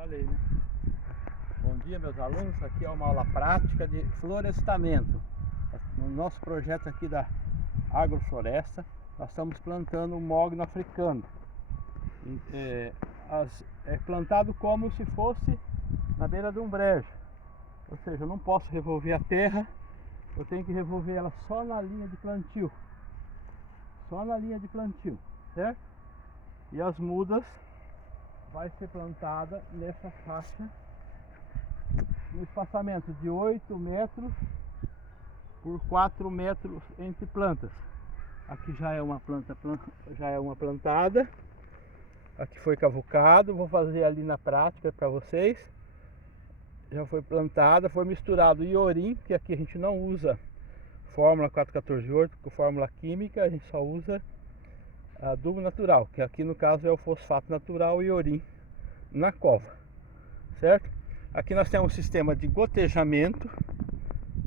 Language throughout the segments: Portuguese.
falei, né? Bom dia, meus alunos. Aqui é uma aula prática de florestamento. No nosso projeto aqui da Agrofloresta, nós estamos plantando o mogno africano. É plantado como se fosse na beira de um brejo. Ou seja, eu não posso revolver a terra, eu tenho que revolver ela só na linha de plantio. Só na linha de plantio, certo? E as mudas vai ser plantada nessa faixa, no espaçamento de 8 metros por 4 metros entre plantas. Aqui já é uma plantada, aqui foi cavucado, vou fazer ali na prática para vocês. Já foi plantada, foi misturado iorim, que aqui a gente não usa fórmula 414-8 com fórmula química, a gente só usa adubo natural, que aqui no caso é o fosfato natural e iorim na cova, certo? Aqui nós temos um sistema de gotejamento,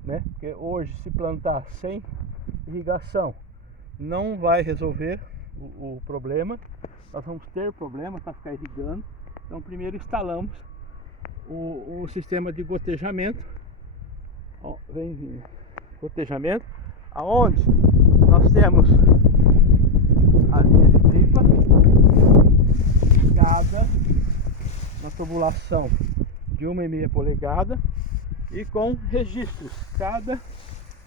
né? Porque hoje, se plantar sem irrigação, não vai resolver o problema. Nós vamos ter problema para ficar irrigando. Então primeiro instalamos o sistema de gotejamento. Ó, vem gotejamento, aonde nós temos a linha de tripa ligada na tubulação de 1,5 polegada e com registros. Cada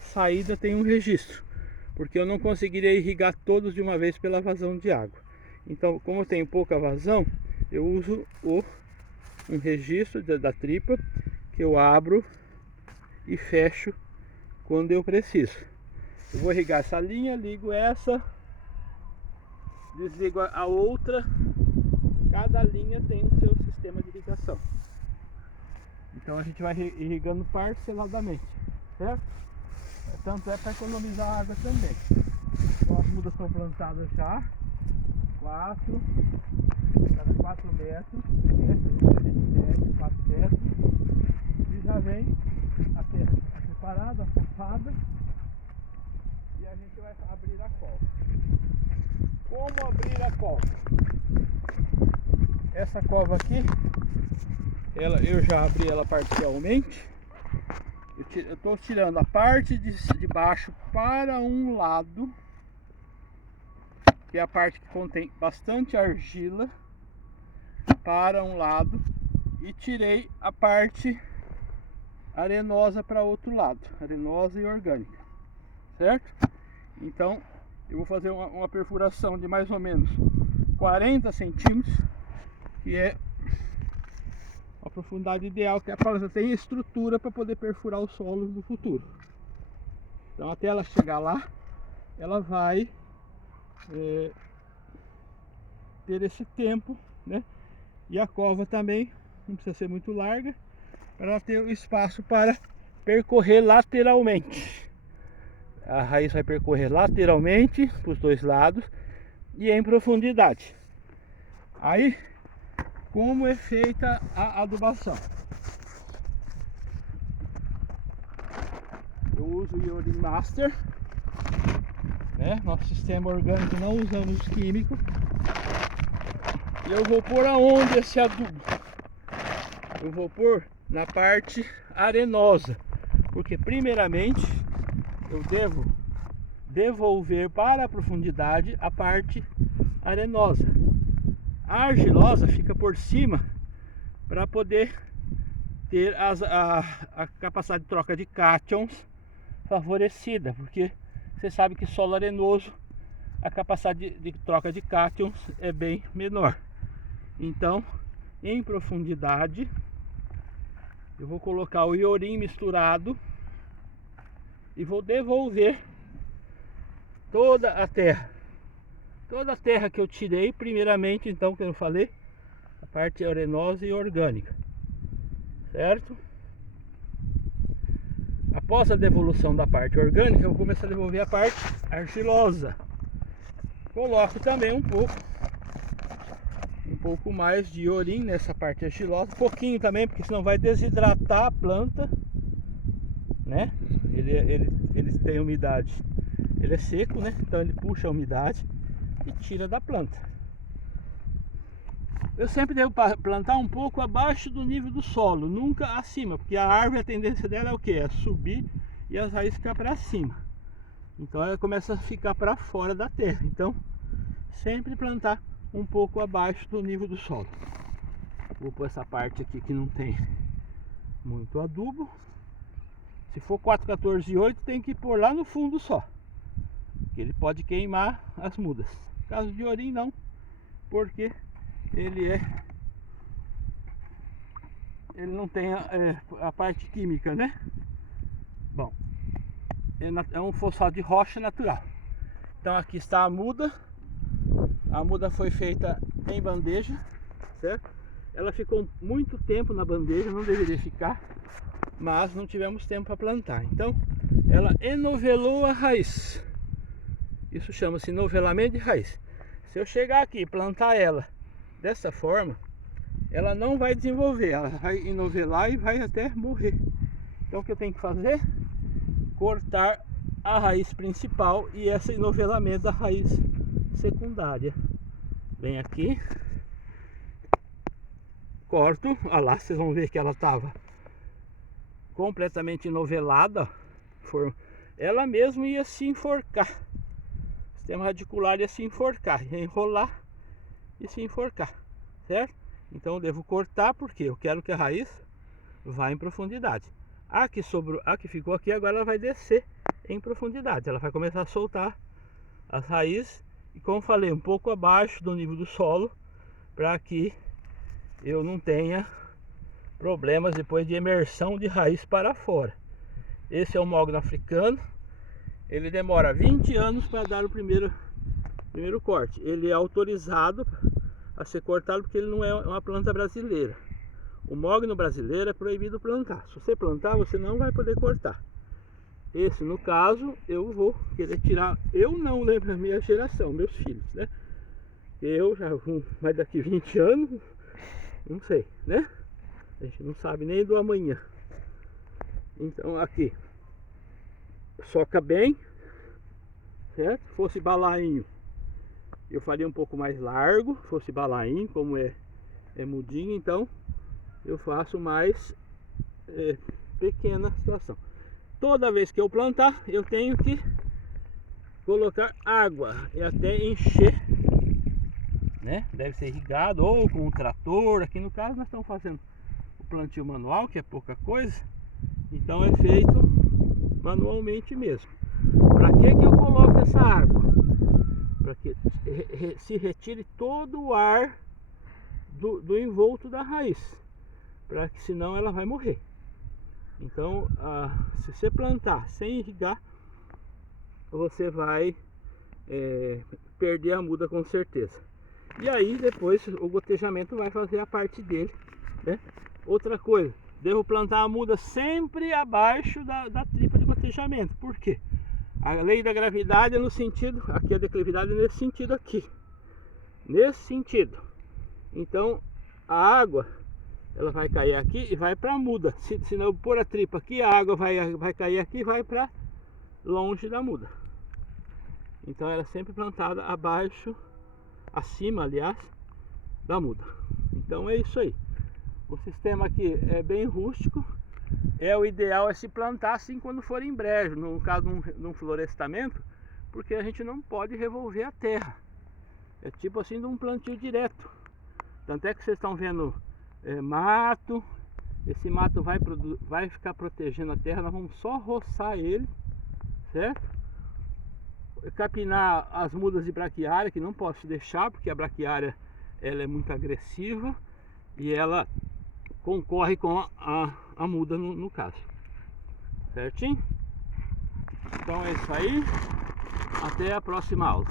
saída tem um registro, porque eu não conseguiria irrigar todos de uma vez pela vazão de água. Então, como eu tenho pouca vazão, eu uso um registro da tripa que eu abro e fecho quando eu preciso. Eu vou irrigar essa linha, ligo essa, desligo a outra. Cada linha tem o seu sistema de irrigação. Então a gente vai irrigando parceladamente, certo? Tanto é para economizar água também. Então as mudas estão plantadas já, cada 4 metros, né? A gente mede 4 metros e já vem a terra preparada, afofada, e a gente vai abrir a cova. Como abrir a cova? Essa cova aqui, eu já abri ela parcialmente. Eu estou tirando a parte de baixo para um lado, que é a parte que contém bastante argila, para um lado, e tirei a parte arenosa para outro lado, arenosa e orgânica, certo? Então eu vou fazer uma perfuração de mais ou menos 40 centímetros, que é a profundidade ideal, que a planta tem estrutura para poder perfurar o solo no futuro. Então até ela chegar lá, ela vai ter esse tempo, né? E a cova também não precisa ser muito larga, para ela ter o espaço para percorrer lateralmente. A raiz vai percorrer lateralmente para os dois lados e em profundidade. Aí, como é feita a adubação? Eu uso o Iorim Master, né? Nosso sistema orgânico não usamos químico. E eu vou pôr aonde esse adubo? Eu vou pôr na parte arenosa, porque primeiramente eu devo devolver para a profundidade a parte arenosa. A argilosa fica por cima para poder ter a capacidade de troca de cátions favorecida, porque você sabe que solo arenoso a capacidade de troca de cátions é bem menor. Então, em profundidade, eu vou colocar o iorim misturado e vou devolver toda a terra. Toda a terra que eu tirei, primeiramente, então, que eu falei, a parte arenosa e orgânica, certo? Após a devolução da parte orgânica, eu vou começar a devolver a parte argilosa. Coloco também um pouco mais de iorim nessa parte argilosa, um pouquinho também, porque senão vai desidratar a planta, né? Ele tem umidade, ele é seco, né? Então ele puxa a umidade e tira da planta. Eu sempre devo plantar um pouco abaixo do nível do solo, nunca acima, porque a árvore, a tendência dela é o que? É subir e as raízes ficar para cima. Então ela começa a ficar para fora da terra. Então sempre plantar um pouco abaixo do nível do solo. Vou pôr essa parte aqui que não tem muito adubo. Se for 4,14,8 tem que pôr lá no fundo só, que ele pode queimar as mudas. No caso de Orim não, porque ele não tem a parte química, né? Bom, é um fosfato de rocha natural. Então aqui está a muda. A muda foi feita em bandeja, certo? Ela ficou muito tempo na bandeja, não deveria ficar, mas não tivemos tempo para plantar. Então ela enovelou a raiz. Isso chama-se novelamento de raiz. Se eu chegar aqui e plantar ela dessa forma, ela não vai desenvolver, ela vai enovelar e vai até morrer. Então o que eu tenho que fazer? Cortar a raiz principal e esse enovelamento da raiz secundária. Vem aqui, corto, olha lá, vocês vão ver que ela estava completamente enovelada, ela mesma ia se enforcar, o sistema radicular ia se enforcar, ia enrolar e se enforcar, certo? Então eu devo cortar porque eu quero que a raiz vá em profundidade. A que sobrou, a que ficou aqui agora, ela vai descer em profundidade, ela vai começar a soltar as raízes e, como falei, um pouco abaixo do nível do solo, para que eu não tenha problemas depois de emersão de raiz para fora. Esse é o mogno africano. Ele demora 20 anos para dar o primeiro corte. Ele é autorizado a ser cortado porque ele não é uma planta brasileira. O mogno brasileiro é proibido plantar. Se você plantar, você não vai poder cortar. Esse, no caso, eu vou querer tirar. Eu não lembro da minha geração, meus filhos, né? Eu já vou, mas daqui 20 anos, não sei, né? A gente não sabe nem do amanhã. Então aqui soca bem, certo? Se fosse balainho, eu faria um pouco mais largo. Se fosse balainho, como é mudinho, então eu faço mais pequena situação. Toda vez que eu plantar, eu tenho que colocar água e até encher, né? Deve ser irrigado ou com um trator. Aqui no caso nós estamos fazendo o plantio manual, que é pouca coisa, então é feito manualmente mesmo. Para que eu coloco essa água? Para que se retire todo o ar do envolto da raiz, para que senão ela vai morrer. Então, se você plantar sem irrigar, você vai perder a muda com certeza. E aí depois o gotejamento vai fazer a parte dele, né? Outra coisa, devo plantar a muda sempre abaixo da tripa de gotejamento. Por quê? A lei da gravidade é no sentido, aqui a declividade é nesse sentido aqui, nesse sentido. Então a água, ela vai cair aqui e vai para a muda. Se eu pôr a tripa aqui, a água vai cair aqui e vai para longe da muda. Então ela é sempre plantada abaixo, acima, aliás, da muda. Então é isso aí. O sistema aqui é bem rústico. O ideal é se plantar assim quando for em brejo, no caso de um florestamento, porque a gente não pode revolver a terra. É tipo assim de um plantio direto. Tanto é que vocês estão vendo mato. Esse mato vai ficar protegendo a terra. Nós vamos só roçar ele, certo? Capinar as mudas de braquiária, que não posso deixar, porque a braquiária ela é muito agressiva e ela concorre com a muda no caso, certinho? Então é isso aí, até a próxima aula.